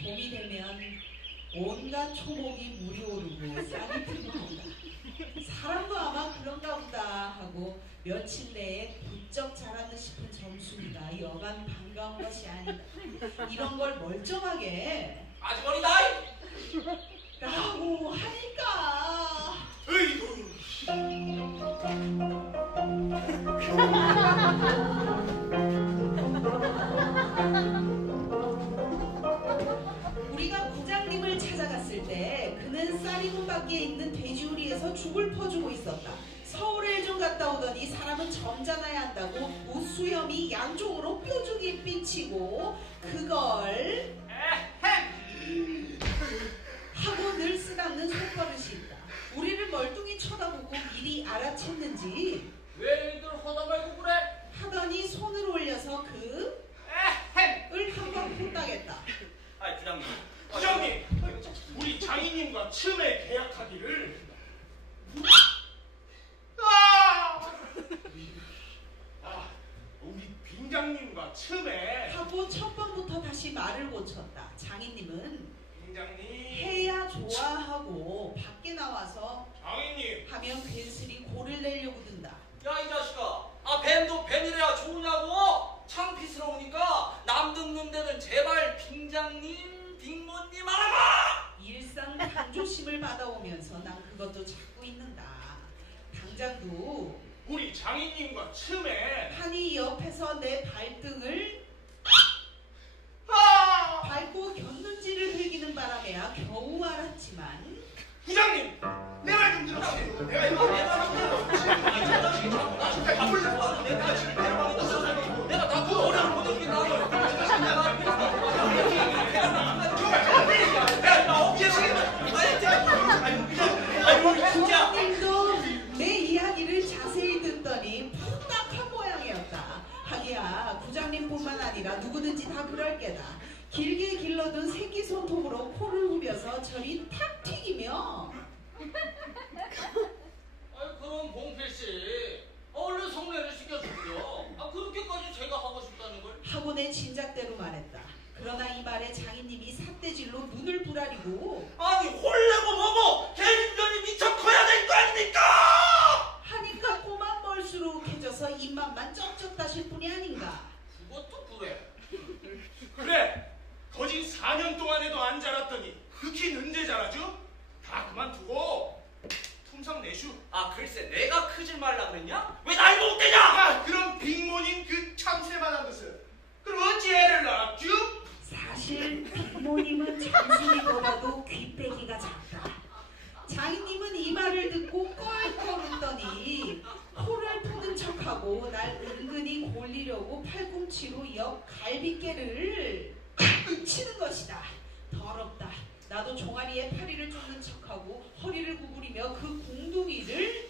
봄이 되면 온갖 초목이 물이 오르고 쌀이 트고한다. 사람도 아마 그런가 보다 하고 며칠 내에 부쩍 자랐나 싶은 점순이가 여간 반가운 것이 아니다. 이런 걸 멀쩡하게 아주머니다. 라고 하니까 에이구. 우리가 부장님을 찾아갔을 때 그는 쌀이문 밖에 있는 돼지우리에서 죽을 퍼주고 있었다. 서울에 좀 갔다 오더니 사람은 점잖아야 한다고 옷수염이 양쪽으로 뾰족이 삐치고 그걸 하고 늘 쓰담는 손버릇이 있다. 우리를 멀뚱히 쳐다보고 미리 알아챘는지 왜들 허다 말고 그래? 하더니 손을 올려서 그 을 한번 후딱했다. 아이 부장님. 부장님, 우리 장인님과 처음에 계약하기를. 우리 빈장님과 처음에. 하고 첫 번부터 다시 말을 고쳤다. 장인님은 빈장님. 해야 좋아하고 밖에 나와서 장인님. 하면 괜스레 고를 내려고 든다. 야 이 자식아. 아 뱀도 뱀이래야 좋으냐고. 창피스러우니까 남 듣는 데는 제발 빈장님, 빈모님 알아봐. 일상 강조심을 받아오면서 난 그것도 찾고 있는다. 당장도 우리 장인님과 처음에. 한이 옆에서 내 발등을 밟고 곁눈질을 흘기는 바람에야 겨우 알았지만 부장님, 내 말 좀 들어보세요. 내가 이거 내가 다 그 어려운 못 이기겠다. 부장님도 내 이야기를 자세히 듣더니 푸딱한 모양이었다. 하기야 부장님뿐만 아니라 누구든지 다 그럴 게다. 길게 길러둔 새끼 손톱으로 코를 후려서 저리 탁 튀기며 아이 그럼 봉필씨 얼른 성례를 시켜주고요. 아 그렇게까지 제가 하고 싶다는 걸. 하고 내 진작대로 말했다. 그러나 이 말에 장인님이 삿대질로 눈을 부라리고 아니 홀레고 뭐고 개인전이 미쳐 커야 될 거 아닙니까? 하니까 꼬만 멀수룩해져서 입맛만 쩍쩍 다실 뿐이 아닌가. 그것도 그래. 그래, 거진 4년 동안에도 안 자랐더니 흑히 언제 자라죠? 다 그만두고 품상 내슈. 아 글쎄 내가 크질 말라 그랬냐? 왜 나이 못 되냐? 아, 그럼 빅모님 그 참새만한 것을 그럼 어찌 애를 낳았죠? 사실 빅모님은 장순이보다도 귓배기가 작다. 장인님은 이 말을 듣고 껄껄 웃더니 코를 푸는 척하고 날 은근히 골리려고 팔꿈치로 옆 갈비깨를 치는 것이다. 더럽다. 나도 종아리에 파리를 쫓는 척하고 허리를 구부리며 그 궁둥이를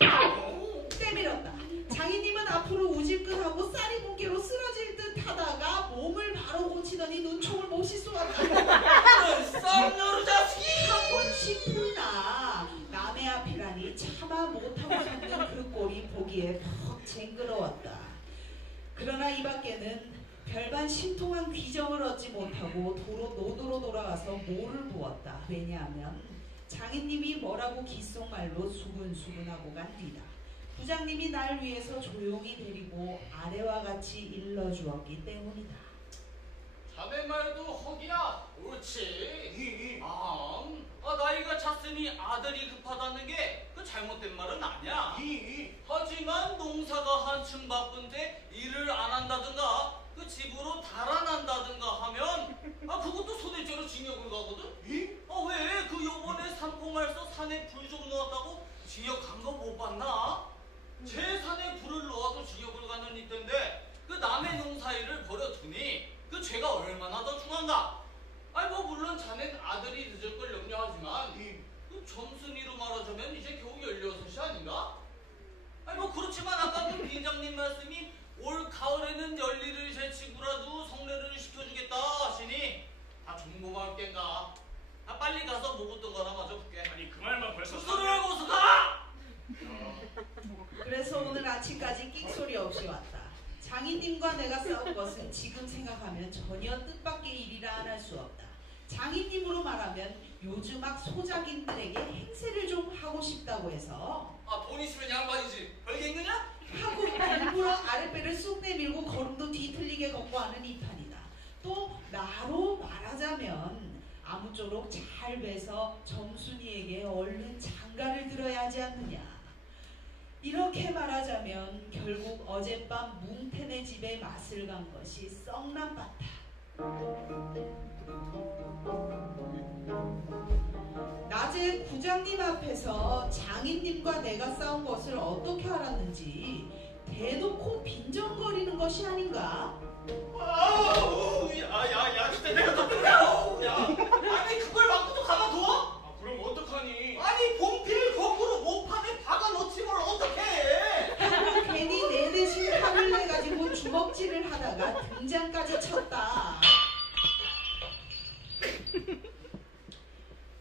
때밀었다. 장인님은 앞으로 우질끈하고 쌀이 bun개로 쓰러질 듯 하다가 몸을 바로 고치더니 눈총을 몹시 쏘았다. 쌍녀루 자식이! 하고 싶으나 남의 앞이라니 차마 못하고 잡는 그 꼴이 보기에 퍽 쟁그러웠다. 그러나 이 밖에는 별반 신통한 귀정을 얻지 못하고 도로 노도로 돌아가서 모를 부었다. 왜냐하면 장인님이 뭐라고 귓속말로 수근수근하고 간 뒤다. 부장님이 날 위해서 조용히 데리고 아래와 같이 일러주었기 때문이다. 자네 말도 허기야. 옳지. 나이가 찼으니 아들이 급하다는 게 그 잘못된 말은 아니야. 하지만 농사가 한층 바쁜데 일을 안 한다든가 그 집으로 달아난다든가 하면 그것도 손해죄로 징역을 가거든. 왜 그 요번에 산포말서 산에 불 좀 넣었다고 징역 간 거 못 봤나? 제 아들이 늦을 걸 염려하지만 그 점순이로 말하자면 이제 겨우 16이 아닌가? 아니 뭐 그렇지만 아까 그 비장님 말씀이 올 가을에는 열리를 제치고라도 성례를 시켜주겠다 하시니 종고마을 깬가? 빨리 가서 목웃던 거나 마저 볼게. 아니 그 말만 벌써 소리를 하고서 가! 그래서 오늘 아침까지 끽소리 없이 왔다. 장인님과 내가 싸운 것은 지금 생각하면 전혀 뜻밖의 일이라 안 할 수 없다. 장인님으로 말하면 요즘 막 소작인들에게 행세를 좀 하고 싶다고 해서 돈 있으면 양반이지 별겠느냐? 하고 일부러 아랫배를 쑥 내밀고 걸음도 뒤틀리게 걷고 하는 이 판이다. 또 나로 말하자면 아무쪼록 잘 뵈서 점순이에게 얼른 장가를 들어야 하지 않느냐. 이렇게 말하자면 결국 어젯밤 뭉태네 집에 맛을 간 것이 썩남받다. 낮에 구장님 앞에서 장인님과 내가 싸운 것을 어떻게 알았는지 대놓고 빈정거리는 것이 아닌가? 아우, 야, 진짜 내가 더 뜨거워. 야, 아니 그걸 막고 또 가만둬? 그럼 어떡하니? 아니 봉필 거꾸로 목판에 박아놓지 뭘 어떻게 해? 괜히 내 대신 화를 내가지고 주먹질을 하다가 등장까지 쳤다.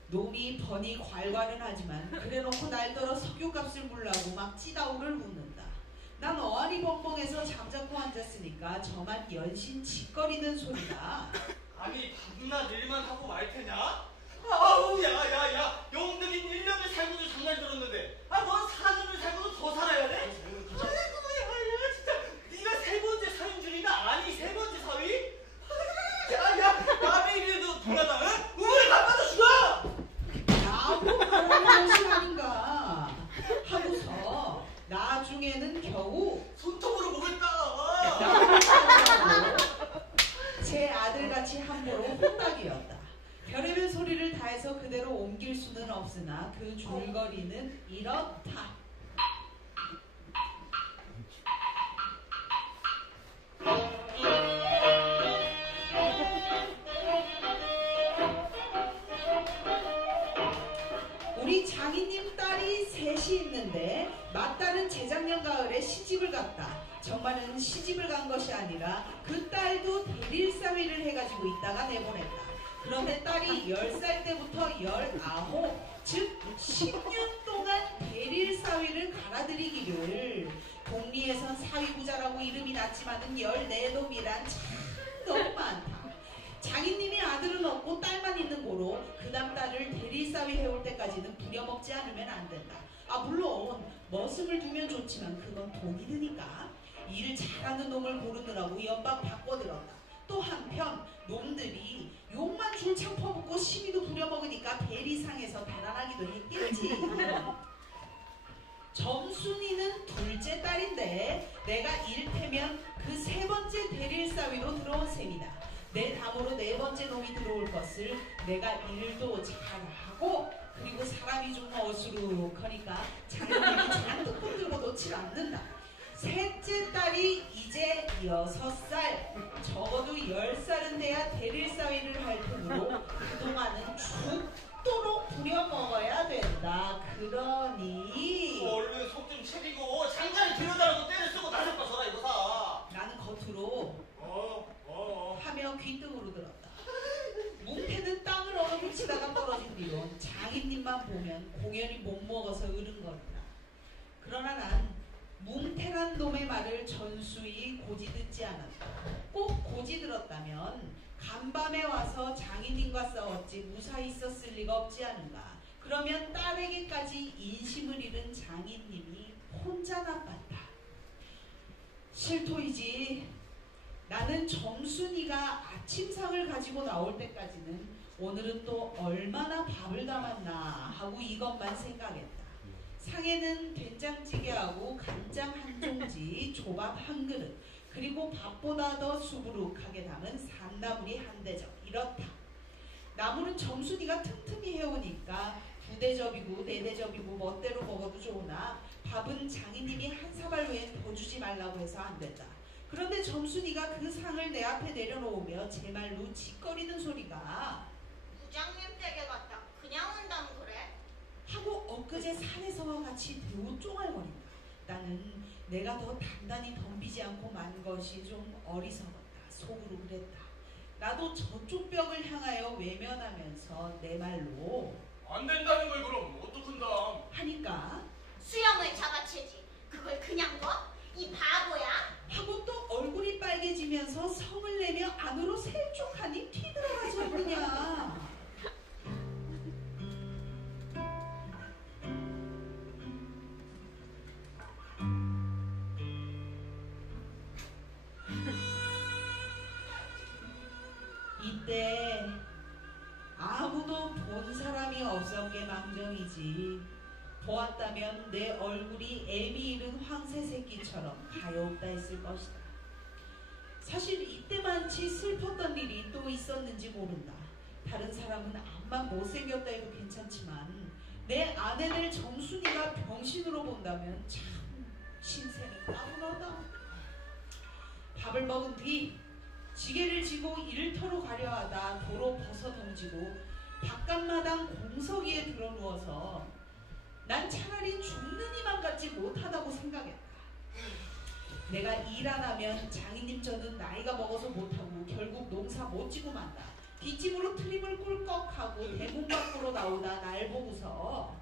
놈이 번이 괄괄은 하지만 그래놓고 날더러 석유값을 물라고 막 찌다우를 묻는다. 난 어안이 벙벙해서 잠자코 앉았으니까 저만 연신 짓거리는 소리다. 아니 밤낮 일만 하고 말 테냐? 아우 야 영등인 1년을 살고도 장날 들었는데 넌 4년을 살고도 더 살아야 돼? 아이고 야 진짜 네가 세 번째 사위인 줄이나? 아니 세 번째 사위? 야 남의 일에도 돌아다 응? 우물에 감아서 죽어! 나하고 그러는 것이 아닌가 하고서 나중에는 겨우 손톱으로 목을 따! 제 아들같이 함부로 혼나기였다. 별의별 소리를 다해서 그대로 옮길 수는 없으나 그 줄거리는 이렇다. 우리 장인님 딸이 셋이 있는데 맏딸은 재작년 가을에 시집을 갔다. 정말은 시집을 간 것이 아니라 그 딸도 대릴사위를 해가지고 있다가 내보냈다. 그런데 딸이 10살 때부터 19, 즉 10년 동안 대릴사위를 갈아들이기를 동리에선 사위부자라고 이름이 났지만은 14놈이란 참 너무 많다. 장인님이 아들은 없고 딸만 있는 고로 그 다음 딸을 대릴사위 해올 때까지는 부려먹지 않으면 안 된다. 물론 머슴을 두면 좋지만 그건 돈이 드니까 일 잘하는 놈을 고르느라고 연방 바꿔들었다. 또 한편 놈들이 욕만 줄창 퍼붓고 시비도 부려먹으니까 대리상에서 달아나기도 했겠지. 점순이는 둘째 딸인데 내가 일테면 그 세 번째 대릴사위로 들어온 셈이다. 내 다음으로 네 번째 놈이 들어올 것을 내가 일도 잘하고 그리고 사람이 좀 어수룩하니까 장인님이 잔뜩 흔들고 놓질 않는다. 셋째 딸이 이제 6살, 적어도 10살은 돼야 대릴사위를 할 테므로 그동안은 죽도록 부려먹어야 된다. 그러니 얼른 속 좀 채비고 장관이 들여다라고 때를 쓰고 나를 빠져라 이거 사. 나는 겉으로 하며 귓등으로 들었다. 뭉태는 땅을 얼어붙이다가 떨어진 뒤로 장인님만 보면 공연히 못 먹어서 으른거리다. 그러나 난 뭉태란 놈의 말을 전수히 고지 듣지 않았다. 꼭 고지 들었다면 간밤에 와서 장인님과 싸웠지 무사히 있었을 리가 없지 않은가. 그러면 딸에게까지 인심을 잃은 장인님이 혼자 나빴다. 실토이지. 나는 점순이가 아침상을 가지고 나올 때까지는 오늘은 또 얼마나 밥을 담았나 하고 이것만 생각했다. 상에는 된장찌개하고 간장 한 종지, 조밥 한 그릇, 그리고 밥보다 더 수부룩하게 담은 산나물이 한 대접. 이렇다. 나물은 점순이가 틈틈이 해오니까 2대접이고 4대접이고 멋대로 먹어도 좋으나 밥은 장인님이 한 사발 외엔 더 주지 말라고 해서 안 된다. 그런데 점순이가 그 상을 내 앞에 내려놓으며 제 말로 짓거리는 소리가 부장님 댁에 갔다 그냥 온다면 그래? 하고 엊그제 산에서와 같이 대우 쫑알거린다. 나는 내가 더 단단히 덤비지 않고 만 것이 좀 어리석었다. 속으로 그랬다. 나도 저쪽 벽을 향하여 외면하면서 내 말로 안 된다는 걸 그럼 어떡한다. 하니까 수염을 잡아채지. 그걸 그냥 둬? 이 바보야? 하고 또 얼굴이 빨개지면서 성을 내며 안으로 세쪽하니 피 들어가지 않느냐. 이때 아무도 본 사람이 없었게 망정이지. 보았다면 내 얼굴이 애미 잃은 황새 새끼처럼 가엾다 했을 것이다. 사실 이때만치 슬펐던 일이 또 있었는지 모른다. 다른 사람은 암만 못생겼다 해도 괜찮지만 내 아내 될 정순이가 병신으로 본다면 참 신세는 따분하다. 밥을 먹은 뒤 지게를 지고 일터로 가려 하다 도로 벗어던지고 바깥마당 공석이에 들어 누워서 난 차라리 죽는 이만 같지 못하다고 생각했다. 내가 일 안 하면 장인님 저는 나이가 먹어서 못하고 결국 농사 못 지고 만다. 뒷집으로 트림을 꿀꺽하고 대문 밖으로 나오다 날 보고서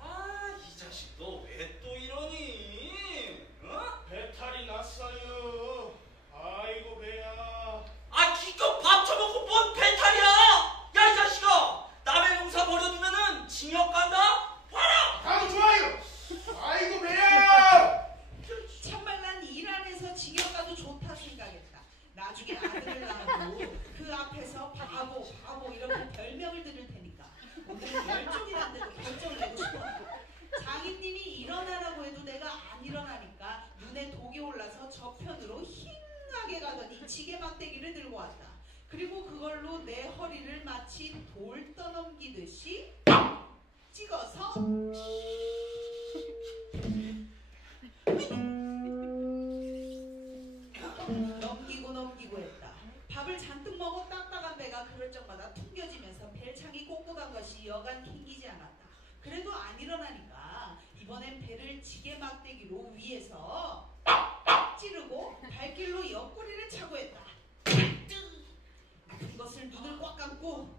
아, 이 자식도 왜 또 이러니? 어? 배탈이 났어요. 아이고 배야. 아, 기껏 밥 처먹고 뭔 배탈이야! 야, 이 자식아! 남의 농사 버려두면은 징역 간다? 봐라! 가도 좋아요. 아이고 배야. 참말 난 일 안 해서 징역 가도 좋다 생각했다. 나중에 아들을 낳아도 그 앞에서 바보 이렇게 별명을 들을 테니까 오늘은 열종이란데도 결정을 내고 싶어. 장인님이 일어나라고 해도 내가 안 일어나니까 눈에 독이 올라서 저편으로 힝하게 가더니 지게 막대기를 들고 왔다. 그리고 그걸로 내 허리를 마치 돌 떠넘기듯이 찍어서 넘기고 했다. 밥을 잔뜩 먹어 딱딱한 배가 그럴 적마다 퉁겨지면서 벨창이 꼿꼿한 것이 여간 튕기지 않았다. 그래도 안 일어나니까 이번엔 배를 지게 막대기로 위에서 찌르고 발길로 옆구리를 차고 했다. 아픈 것을 눈을 꽉 감고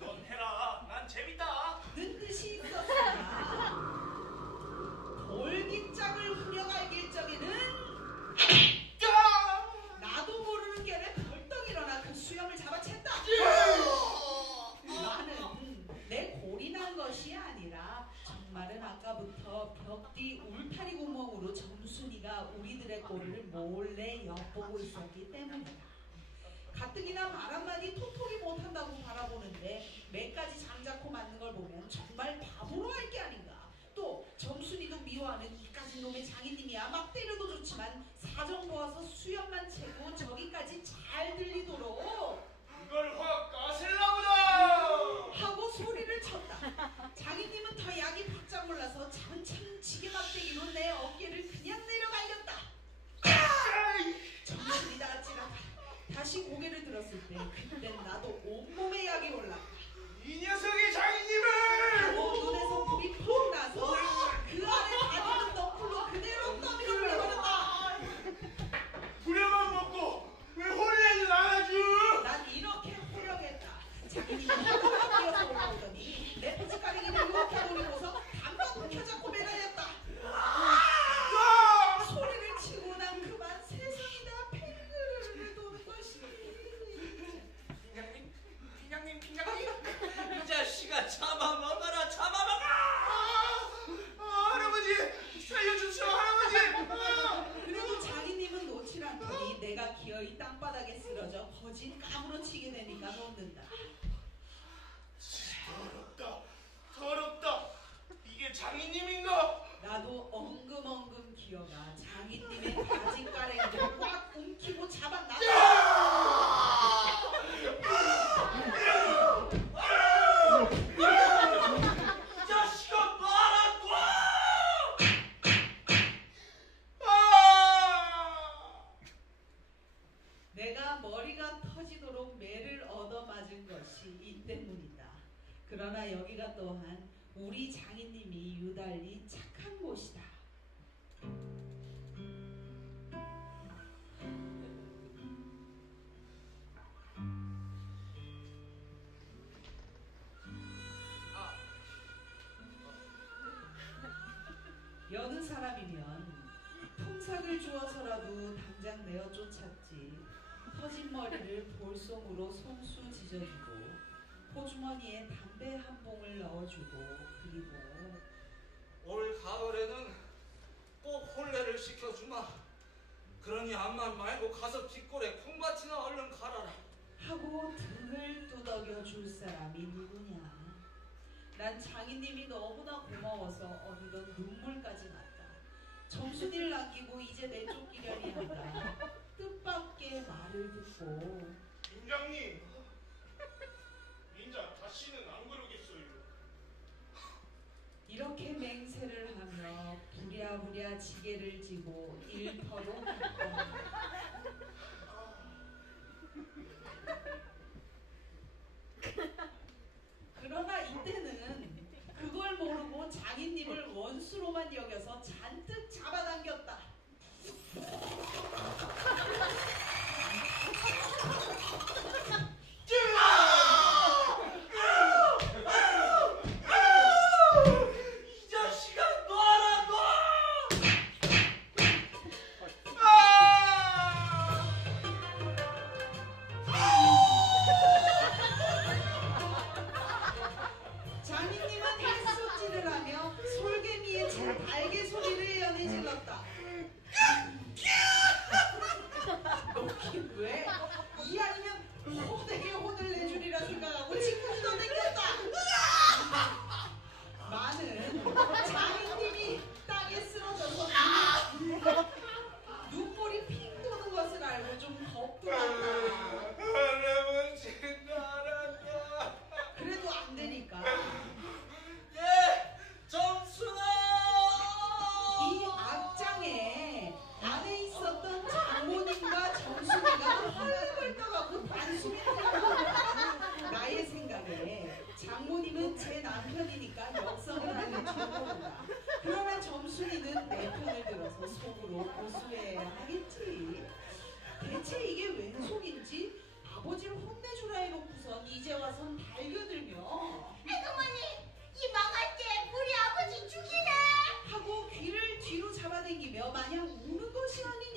넌 해라. 난 재밌다. 는 듯이 있었으나 돌기짝을 후려갈길 적에는 나도 모르는 게래 벌떡 일어나 그 수염을 잡아챘다. 나는 내 골이 난 것이 아니라 정말은 아까부터 벽 뒤 울타리 구멍으로 정순이가 우리들의 꼴을 몰래 엿보고 있었기 때문이다. 가뜩이나 말 한마디 톡톡이 못한다고 바라보는데 매까지 잠자코 맞는 걸 보면 정말 바보로 할 게 아닌가. 또 정순이도 미워하는 이까진 놈의 장인님이야 막 때려도 좋지만 사정 모아서 수염만 채고 저기까지 잘 들리도록 이걸 확 까실라보다. 하고 소리를 쳤다. 장인님은 더 약이 바짝 몰라서 차근차근 지게 막대기로 내 어깨를 그냥 내려갈렸다. 정신이 나갔지라. 다시 고개를 들었을 때 그땐 나도 온몸에 약이 올랐다. 이 녀석의 장인님을. 하고 눈에서 불이 푹 나서 그 안에 가득한 넝쿨로 그대로 떠밀어 버려버렸다. 부려만 먹고 왜 혼내는 안 하죠? 난 이렇게 후련했다. 장인님이 하루가 뛰어서 올라오더니 내 포즈가리기를 이렇게 돌리고서 단박 켜잡고 매달렸다. 소리를 치고 난 그만 세상이 다 팽그르르 도는 것이. 핑장님, 이 자식아 잡아먹어라, 할아버지 살려주세요 할아버지. 그래도 장인님은 놓질 않더니 내가 기어이 땅바닥에 쓰러져 거진 까무러치게 되니까 놓는다. 더럽다. 이게 장인님인가? 나도 엉금엉금 기어가 장인님의 가지가랭이를 꽉 움키고 잡아놨다. 이 자식아 말하고! 내가 머리가 터지도록 매를 얻어맞은 것이 이 때문이다. 그러나 여기가 또한 우리 장인님이 유달리 착한 곳이다. 여느 사람이면 품삯을 주어서라도 당장 내어 쫓았지. 터진 머리를 볼솜으로 손수 지져주고 호주머니에 담배 한 봉을 넣어주고 그리고 올 가을에는 꼭 혼례를 시켜주마. 그러니 암만 말고 가서 뒷골에 콩밭이나 얼른 갈아라. 하고 등을 두덕여 줄 사람이 누구냐. 난 장인님이 너무나 고마워서 어느덧 눈물까지 났다. 점순이를 남기고 이제 내쫓기려니 한다. 뜻밖의 말을 듣고 인장님, 인자 다시는 안 그러겠어요. 이렇게 맹세를 하며 부랴부랴 지게를 지고 일터로 갔다. 그러나 이때는 그걸 모르고 장인님을 원수로만 여겨서 잔뜩 잡아당겼다. 이 자식아 놔라 놔! 장인님은 헬쑥질을 하며 솔개미의 발개 소리를 연해질렀다. 너긴 왜? 이 아니면 호되게 혼을 내주리라 생각하고 지금도 당겼다. 많은 장인님이 땅에 쓰러져서 눈물이 핑 도는 것을 알고 좀 겁들었다. 할아버지 나란다. 그래도 안 되니까 예, 점순아! 이 악장에 안에 있었던 장모님과 점순이가 헐걸 떠가고 단숨에 들어갔다. 나의 생각에 장모님은 제 남편이니까 역성을 하는지도 모른다. 그러나 점순이는 내 편을 들어서 속으로 고수해야 하겠지. 대체 이게 웬 속인지 아버지를 혼내주라 해놓고선 이제 와선 달겨들며 어머니, 이 망할 때 우리 아버지 죽이네. 하고 귀를 뒤로 잡아당기며 마냥 우는 것이 아닌